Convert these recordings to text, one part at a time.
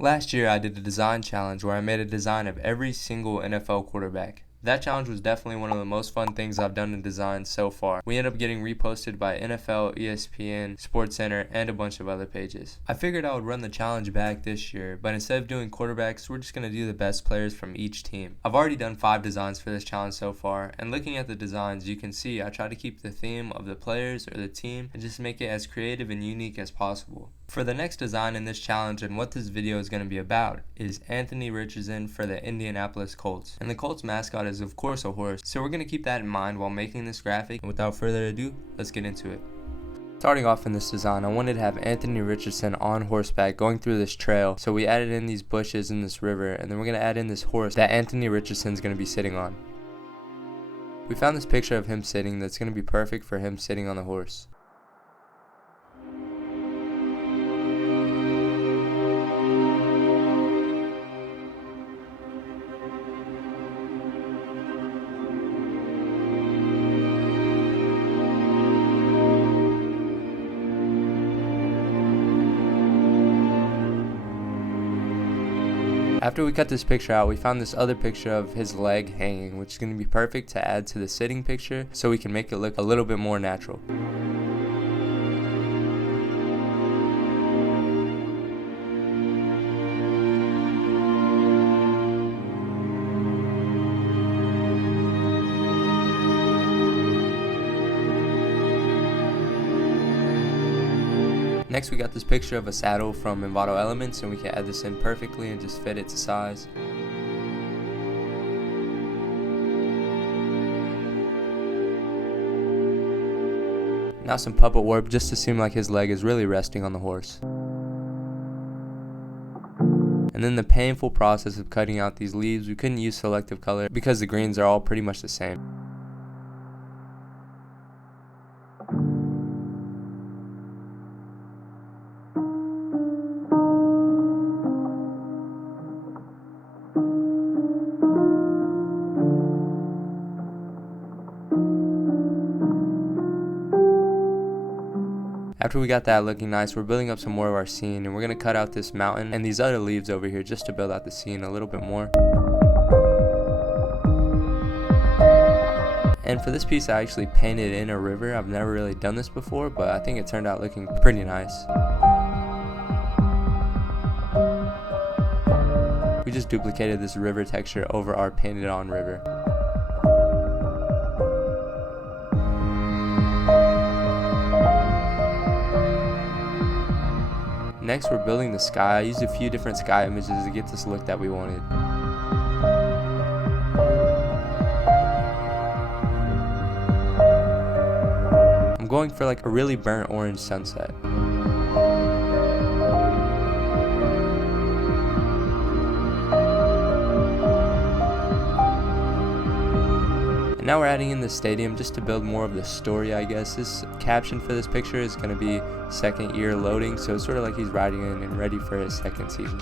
Last year I did a design challenge where I made a design of every single NFL quarterback. That challenge was definitely one of the most fun things I've done in design so far. We ended up getting reposted by NFL, ESPN, SportsCenter, and a bunch of other pages. I figured I would run the challenge back this year, but instead of doing quarterbacks, we're just going to do the best players from each team. I've already done 5 designs for this challenge so far, and looking at the designs, you can see I try to keep the theme of the players or the team and just make it as creative and unique as possible. For the next design in this challenge and what this video is going to be about is Anthony Richardson for the Indianapolis Colts. And the Colts mascot is of course a horse, so we're going to keep that in mind while making this graphic. And without further ado, let's get into it. Starting off in this design, I wanted to have Anthony Richardson on horseback going through this trail, so we added in these bushes in this river, and then we're going to add in this horse that Anthony Richardson is going to be sitting on. We found this picture of him sitting that's going to be perfect for him sitting on the horse. After we cut this picture out, we found this other picture of his leg hanging, which is going to be perfect to add to the sitting picture so we can make it look a little bit more natural. Next we got this picture of a saddle from Envato Elements, and we can add this in perfectly and just fit it to size. Now some puppet warp just to seem like his leg is really resting on the horse. And then the painful process of cutting out these leaves. We couldn't use selective color because the greens are all pretty much the same. After we got that looking nice, we're building up some more of our scene, and we're going to cut out this mountain and these other leaves over here just to build out the scene a little bit more. And for this piece I actually painted in a river. I've never really done this before, but I think it turned out looking pretty nice. We just duplicated this river texture over our painted on river. Next we're building the sky. I used a few different sky images to get this look that we wanted. I'm going for like a really burnt orange sunset. Now we're adding in the stadium just to build more of the story, I guess. This caption for this picture is going to be second year loading, so it's sort of like he's riding in and ready for his second season.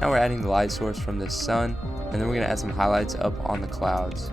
Now we're adding the light source from the sun, and then we're going to add some highlights up on the clouds.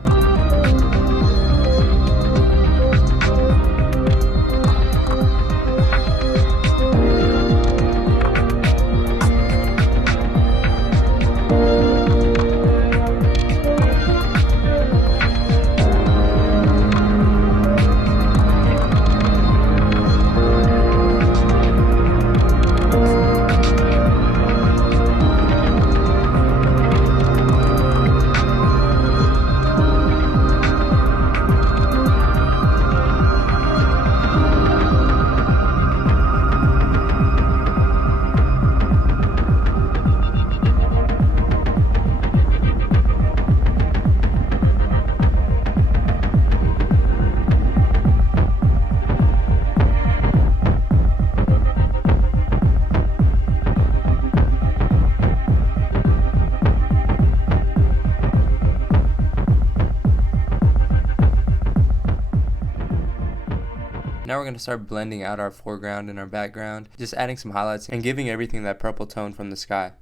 Now we're going to start blending out our foreground and our background, just adding some highlights and giving everything that purple tone from the sky.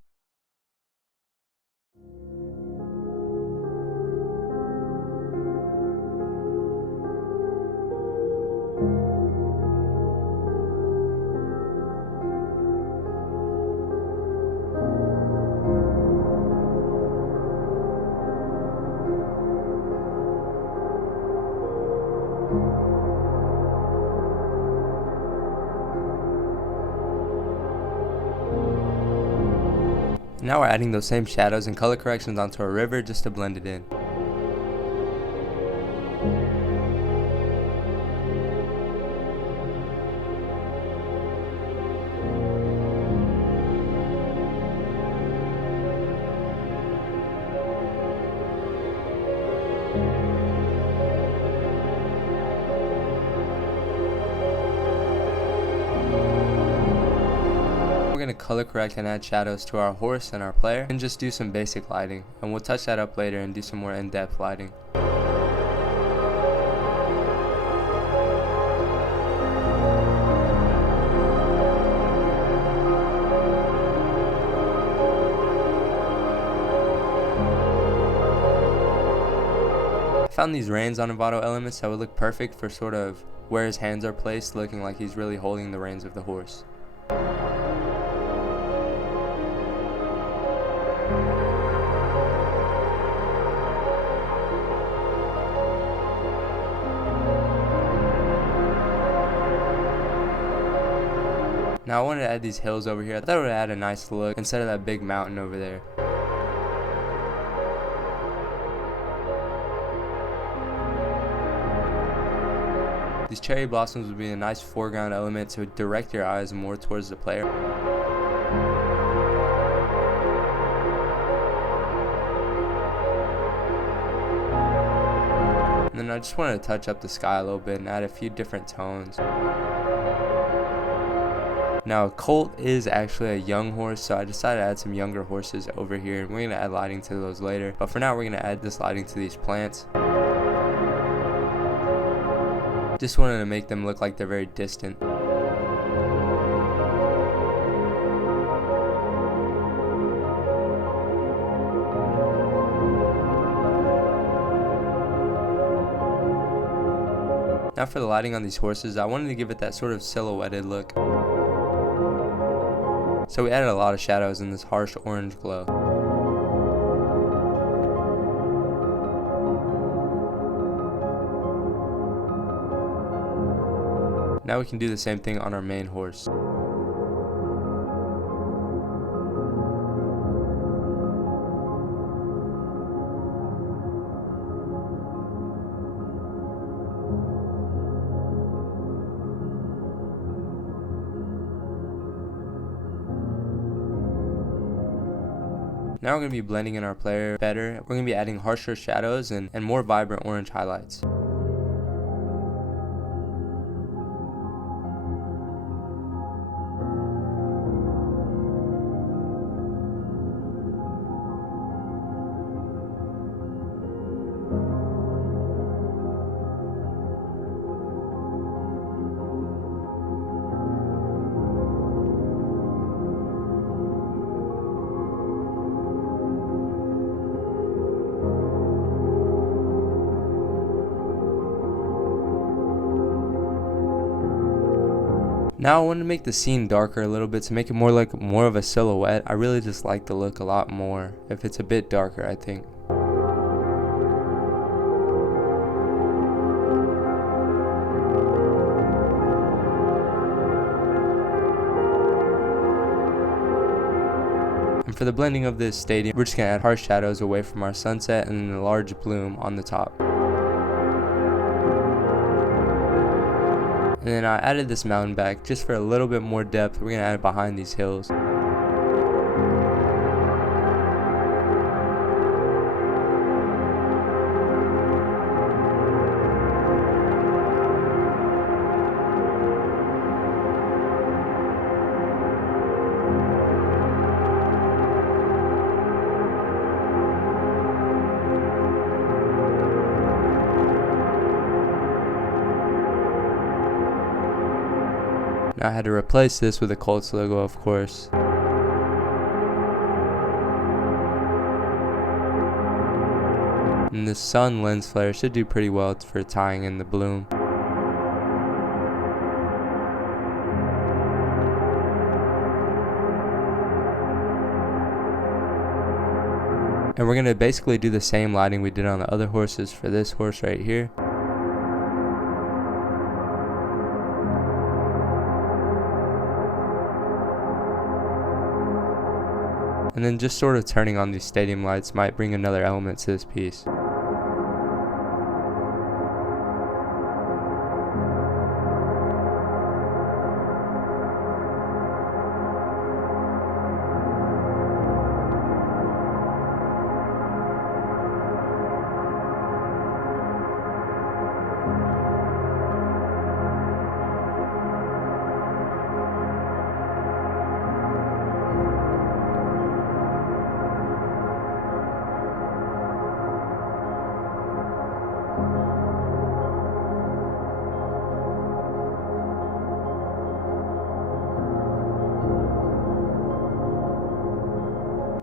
Now we're adding those same shadows and color corrections onto our river just to blend it in. We're going to color correct and add shadows to our horse and our player, and just do some basic lighting, and we'll touch that up later and do some more in-depth lighting. I found these reins on Envato elements that would look perfect for sort of where his hands are placed, looking like he's really holding the reins of the horse. Now I wanted to add these hills over here. I thought it would add a nice look instead of that big mountain over there. These cherry blossoms would be a nice foreground element to direct your eyes more towards the player. And then I just wanted to touch up the sky a little bit and add a few different tones. Now a colt is actually a young horse, so I decided to add some younger horses over here, and we're going to add lighting to those later. But for now we're going to add this lighting to these plants. Just wanted to make them look like they're very distant. Now for the lighting on these horses, I wanted to give it that sort of silhouetted look. So we added a lot of shadows in this harsh orange glow. Now we can do the same thing on our main horse. Now we're going to be blending in our player better. We're going to be adding harsher shadows and more vibrant orange highlights. Now I want to make the scene darker a little bit to make it more like more of a silhouette. I really just like the look a lot more if it's a bit darker, I think. And for the blending of this stadium, we're just going to add harsh shadows away from our sunset and then a large bloom on the top. And then I added this mountain back just for a little bit more depth. We're going to add it behind these hills. Now I had to replace this with a Colts logo, of course. And the sun lens flare should do pretty well for tying in the bloom. And we're going to basically do the same lighting we did on the other horses for this horse right here. And then just sort of turning on these stadium lights might bring another element to this piece.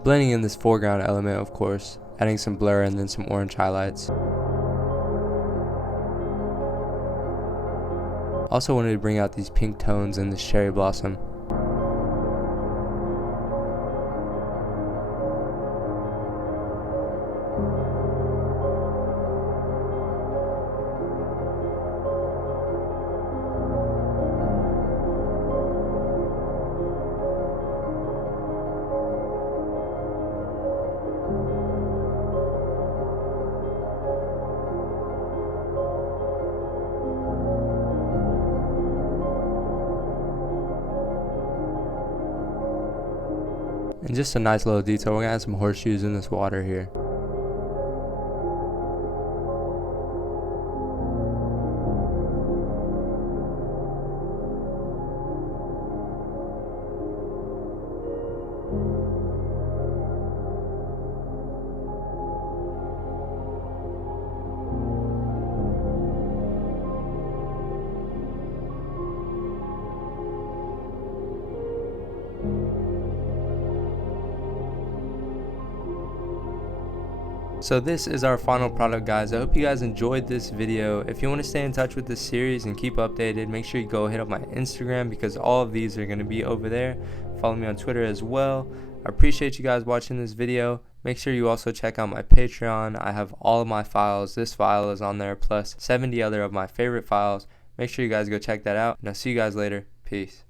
Blending in this foreground element, of course, adding some blur and then some orange highlights. Also wanted to bring out these pink tones in this cherry blossom. And just a nice little detail, we're gonna add some horseshoes in this water here. So this is our final product, guys. I hope you guys enjoyed this video. If you want to stay in touch with this series and keep updated, make sure you go hit up my Instagram because all of these are going to be over there. Follow me on Twitter as well. I appreciate you guys watching this video. Make sure you also check out my Patreon. I have all of my files. This file is on there plus 70 other of my favorite files. Make sure you guys go check that out, and I'll see you guys later. Peace.